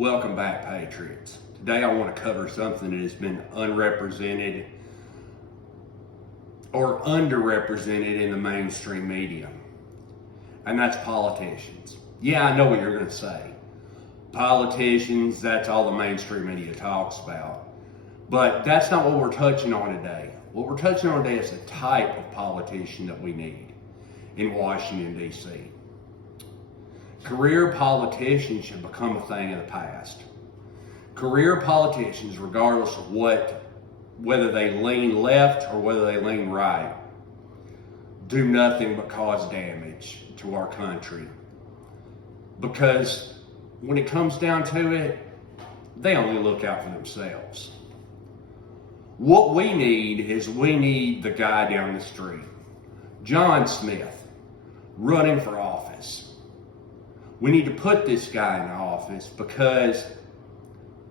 Welcome back, Patriots. Today I want to cover something that has been unrepresented or underrepresented in the mainstream media, and that's politicians. Yeah, I know what you're going to say. Politicians, that's all the mainstream media talks about. But that's not what we're touching on today. What we're touching on today is the type of politician that we need in Washington, D.C. Career politicians should become a thing of the past. Career politicians, regardless of whether they lean left or whether they lean right, do nothing but cause damage to our country. Because when it comes down to it, they only look out for themselves. What we need is the guy down the street, John Smith, running for office. We need to put this guy in office because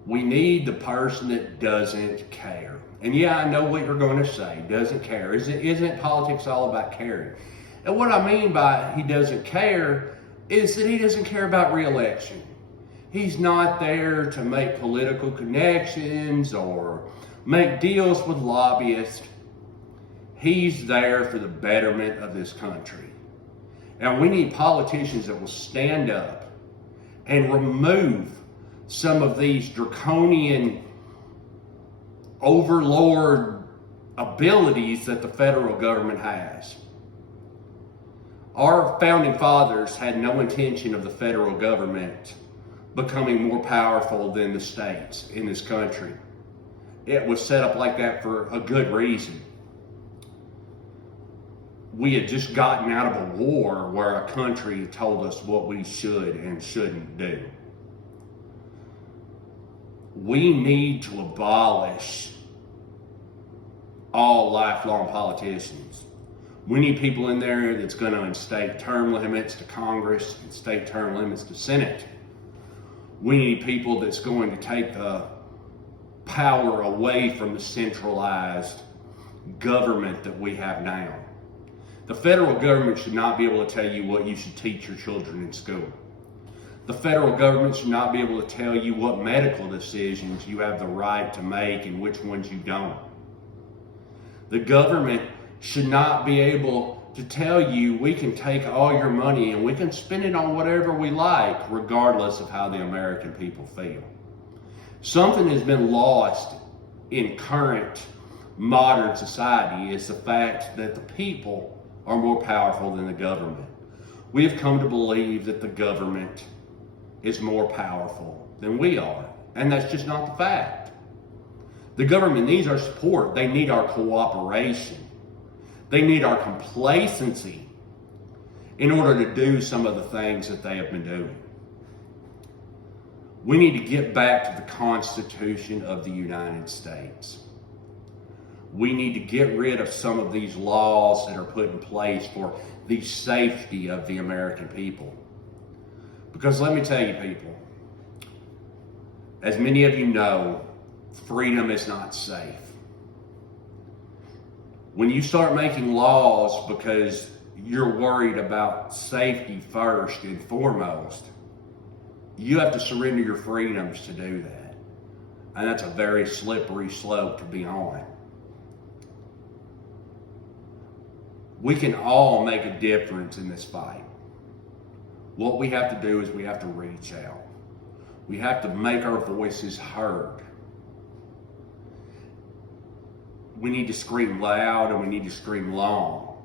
we need the person that doesn't care. And yeah, I know what you're going to say, doesn't care. Isn't politics all about caring? And what I mean by he doesn't care is that he doesn't care about re-election. He's not there to make political connections or make deals with lobbyists. He's there for the betterment of this country. And we need politicians that will stand up and remove some of these draconian overlord abilities that the federal government has. Our founding fathers had no intention of the federal government becoming more powerful than the states in this country. It was set up like that for a good reason. We had just gotten out of a war where a country told us what we should and shouldn't do. We need to abolish all lifelong politicians. We need people in there that's going to instate term limits to Congress and state term limits to Senate. We need people that's going to take the power away from the centralized government that we have now. The federal government should not be able to tell you what you should teach your children in school. The federal government should not be able to tell you what medical decisions you have the right to make and which ones you don't. The government should not be able to tell you we can take all your money and we can spend it on whatever we like, regardless of how the American people feel. Something has been lost in current modern society is the fact that the people are more powerful than the government. We have come to believe that the government is more powerful than we are, and that's just not the fact. The government needs our support. They need our cooperation. They need our complacency in order to do some of the things that they have been doing. We need to get back to the Constitution of the United States. We need to get rid of some of these laws that are put in place for the safety of the American people. Because let me tell you, people, as many of you know, freedom is not safe. When you start making laws because you're worried about safety first and foremost, you have to surrender your freedoms to do that. And that's a very slippery slope to be on. We can all make a difference in this fight. What we have to do is we have to reach out. We have to make our voices heard. We need to scream loud and we need to scream long.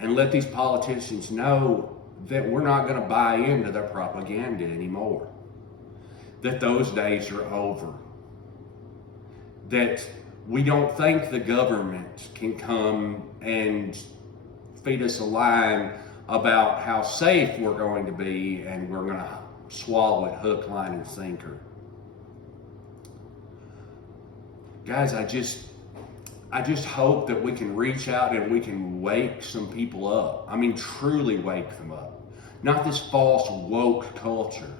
And let these politicians know that we're not going to buy into their propaganda anymore. That those days are over. That we don't think the government can come and feed us a line about how safe we're going to be and we're going to swallow it hook, line, and sinker. Guys, I just hope that we can reach out and we can wake some people up. I mean, truly wake them up. Not this false woke culture.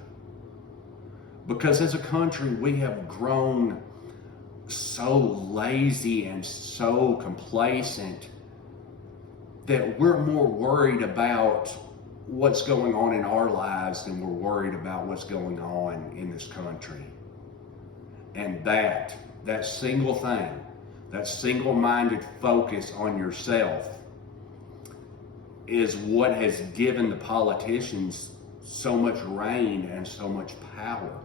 Because as a country, we have grown so lazy and so complacent that we're more worried about what's going on in our lives than we're worried about what's going on in this country. And that single thing, that single-minded focus on yourself is what has given the politicians so much reign and so much power.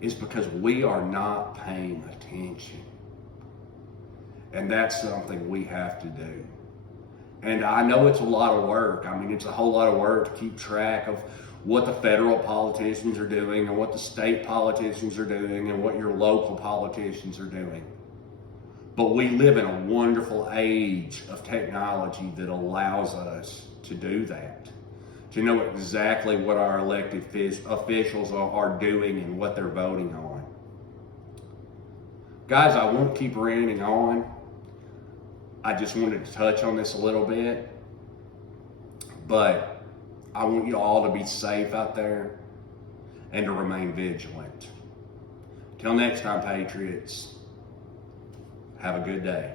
Is because we are not paying attention. And that's something we have to do. And I know it's a lot of work. I mean, it's a whole lot of work to keep track of what the federal politicians are doing and what the state politicians are doing and what your local politicians are doing. But we live in a wonderful age of technology that allows us to do that, to know exactly what our elected officials are doing and what they're voting on. Guys, I won't keep ranting on. I just wanted to touch on this a little bit, but I want you all to be safe out there and to remain vigilant. Till next time, Patriots, have a good day.